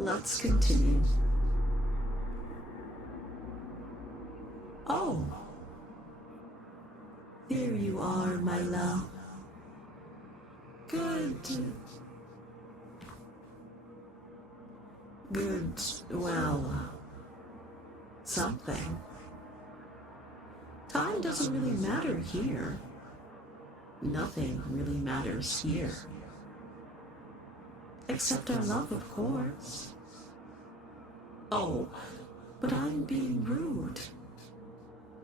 Let's continue. Oh, here you are, my love. Good. Good, well, something. Time doesn't really matter here. Nothing really matters here. Except our love, of course. Oh, but I'm being rude.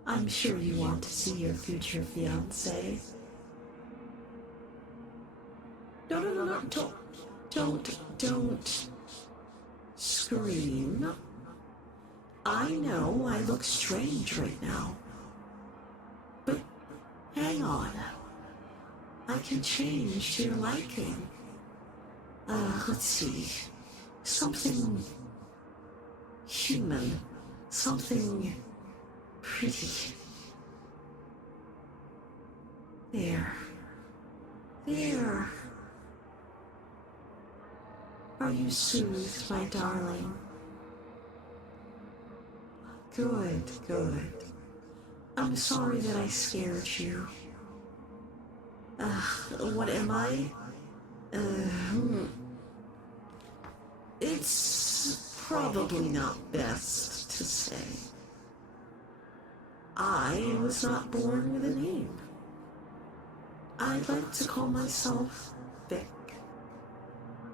I'm sure you want to see your future fiancé. No, don't scream. I know I look strange right now. But hang on. I can change to your liking. Let's see. Something human. Something pretty. There. Are you soothed, my darling? Good. I'm sorry that I scared you. What am I? It's probably not best to say. I was not born with a name. I'd like to call myself Vic.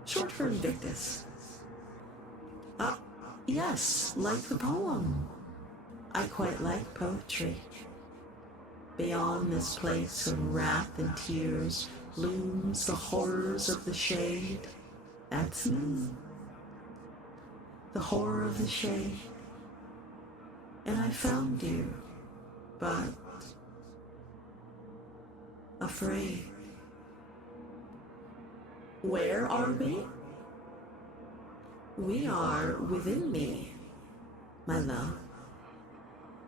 Short for Invictus. Yes, like the poem. I quite like poetry. Beyond this place of wrath and tears looms the horrors of the shade. That's me. The horror of the shade. And I found you, but afraid. Where are we? We are within me, my love.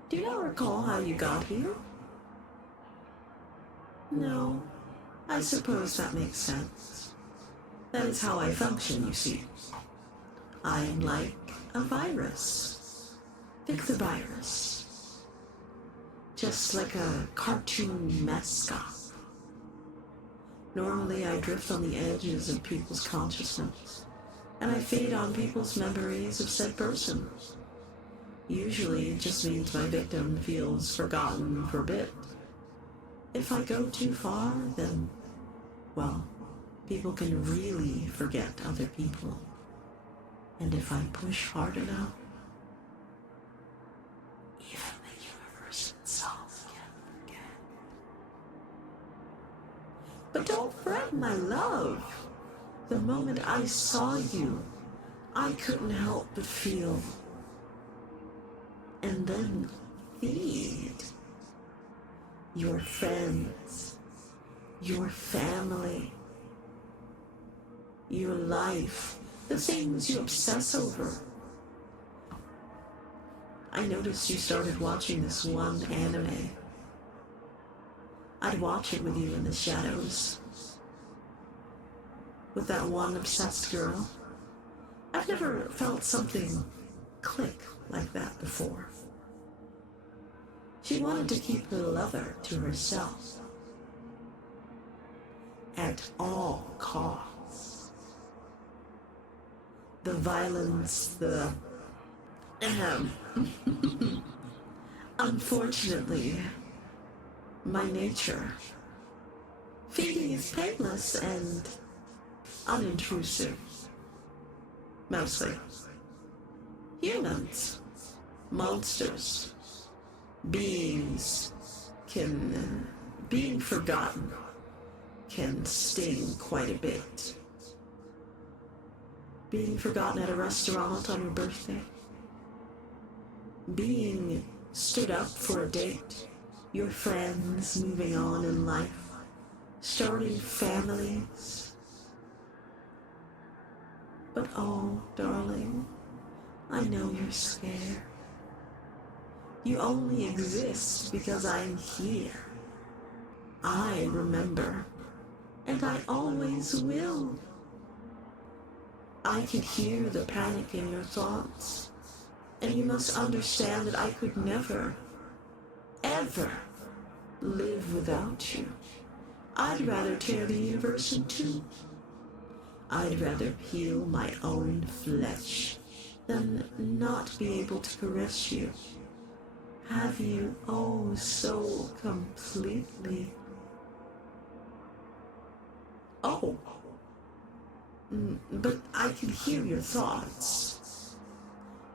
Do you not recall how you got here? No, I suppose that makes sense. That is how I function, you see. I am like a virus. Pick the virus. Just like a cartoon mascot. Normally I drift on the edges of people's consciousness, and I feed on people's memories of said person. Usually it just means my victim feels forgotten for a bit. If I go too far, then, well, people can really forget other people. And if I push hard enough, even the universe itself can forget. But don't fret, my love. The moment I saw you, I couldn't help but feel. And then feed. Your friends, your family, your life, the things you obsess over. I noticed you started watching this one anime. I'd watch it with you in the shadows. With that one obsessed girl. I've never felt something click like that before. She wanted to keep her lover to herself. At all costs. The violence, unfortunately, my nature. Feeding is painless and unintrusive. Mostly. Humans, monsters, beings being forgotten can sting quite a bit. Being forgotten at a restaurant on your birthday. Being stood up for a date. Your friends moving on in life. Starting families. But oh, darling, I know you're scared. You only exist because I'm here. I remember, and I always will. I can hear the panic in your thoughts, and you must understand that I could never, ever live without you. I'd rather tear the universe in two. I'd rather peel my own flesh than not be able to caress you, have you oh so completely. Oh, but I can hear your thoughts.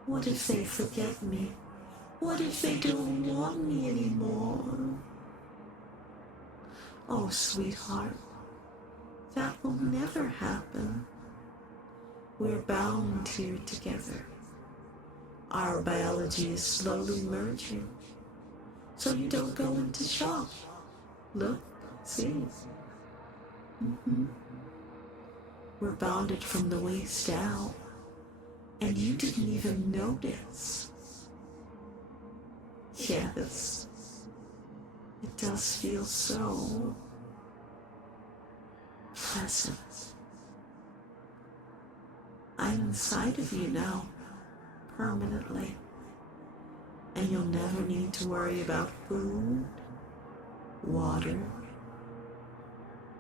What if they forget me? What if they don't want me anymore? Oh, sweetheart, that will never happen. We're bound here together. Our biology is slowly merging, so you don't go into shock. Look, see. We're bonded from the waist down, and you didn't even notice. Yes, it does feel so pleasant. I'm inside of you now, permanently, and you'll never need to worry about food, water,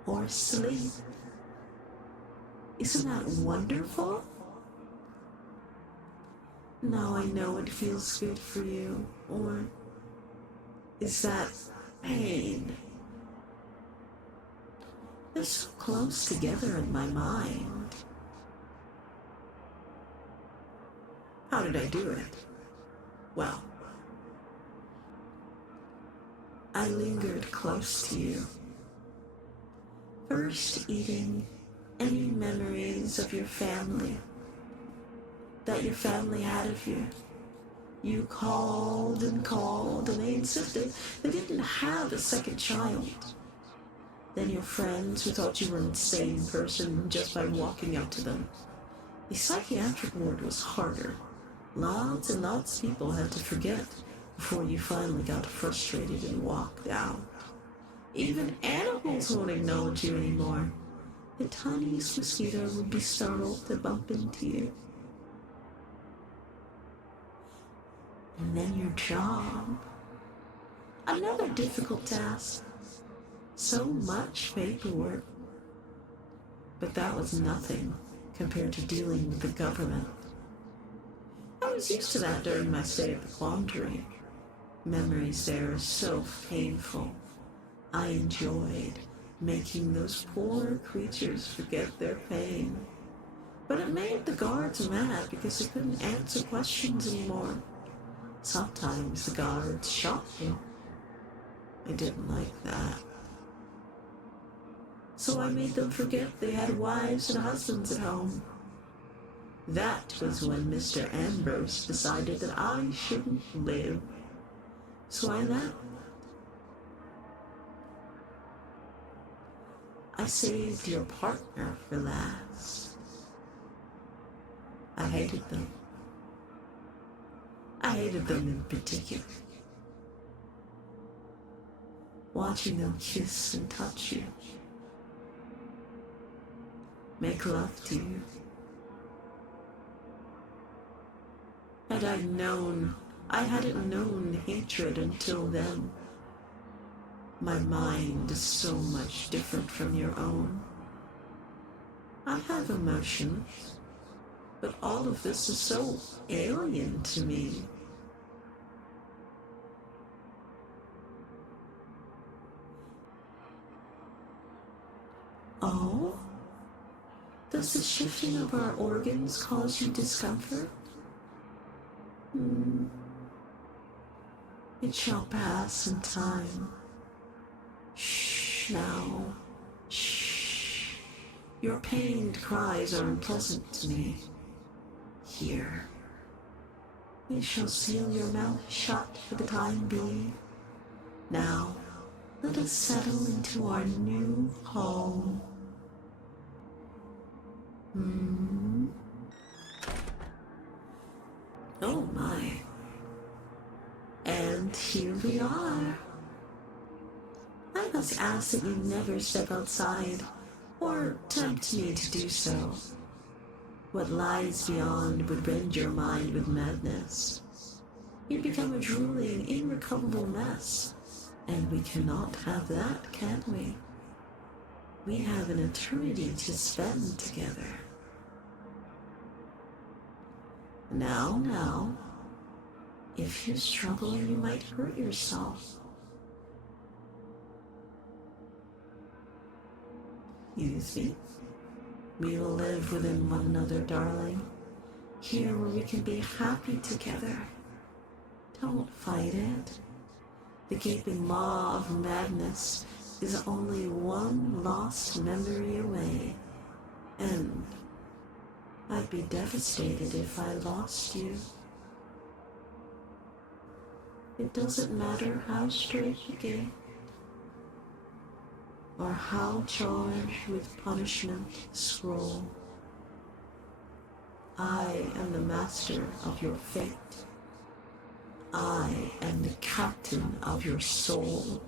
or sleep. Isn't that wonderful? Now I know it feels good for you, or is that pain? They're so close together in my mind. How did I do it? Well, I lingered close to you, first eating any memories of your family, that your family had of you. You called, and they insisted they didn't have a second child. Then your friends who thought you were an insane person just by walking up to them. The psychiatric ward was harder. Lots and lots of people had to forget before you finally got frustrated and walked out. Even animals won't acknowledge you anymore. The tiniest mosquito would be startled to bump into you. And then your job. Another difficult task. So much paperwork. But that was nothing compared to dealing with the government. I was used to that during my stay at the quandary. Memories there are so painful. I enjoyed making those poor creatures forget their pain. But it made the guards mad because they couldn't answer questions anymore. Sometimes the guards shot me. I didn't like that. So I made them forget they had wives and husbands at home. That was when Mr. Ambrose decided that I shouldn't live. So I left. I saved your partner for last. I hated them. I hated them in particular. Watching them kiss and touch you. Make love to you. I hadn't known hatred until then. My mind is so much different from your own. I have emotions, but all of this is so alien to me. Oh? Does the shifting of our organs cause you discomfort? It shall pass in time. Shh now. Shh. Your pained cries are unpleasant to me. Here. We shall seal your mouth shut for the time being. Now, let us settle into our new home. Oh my. And here we are. I must ask that you never step outside or tempt me to do so. What lies beyond would rend your mind with madness. You'd become a drooling, irrecoverable mess. And we cannot have that, can we? We have an eternity to spend together. Now, if you struggle, you might hurt yourself. Use me. We will live within one another, darling. Here where we can be happy together. Don't fight it. The gaping maw of madness is only one lost memory away. And I'd be devastated if I lost you. It doesn't matter how straight you get, or how charged with punishment scroll. I am the master of your fate. I am the captain of your soul.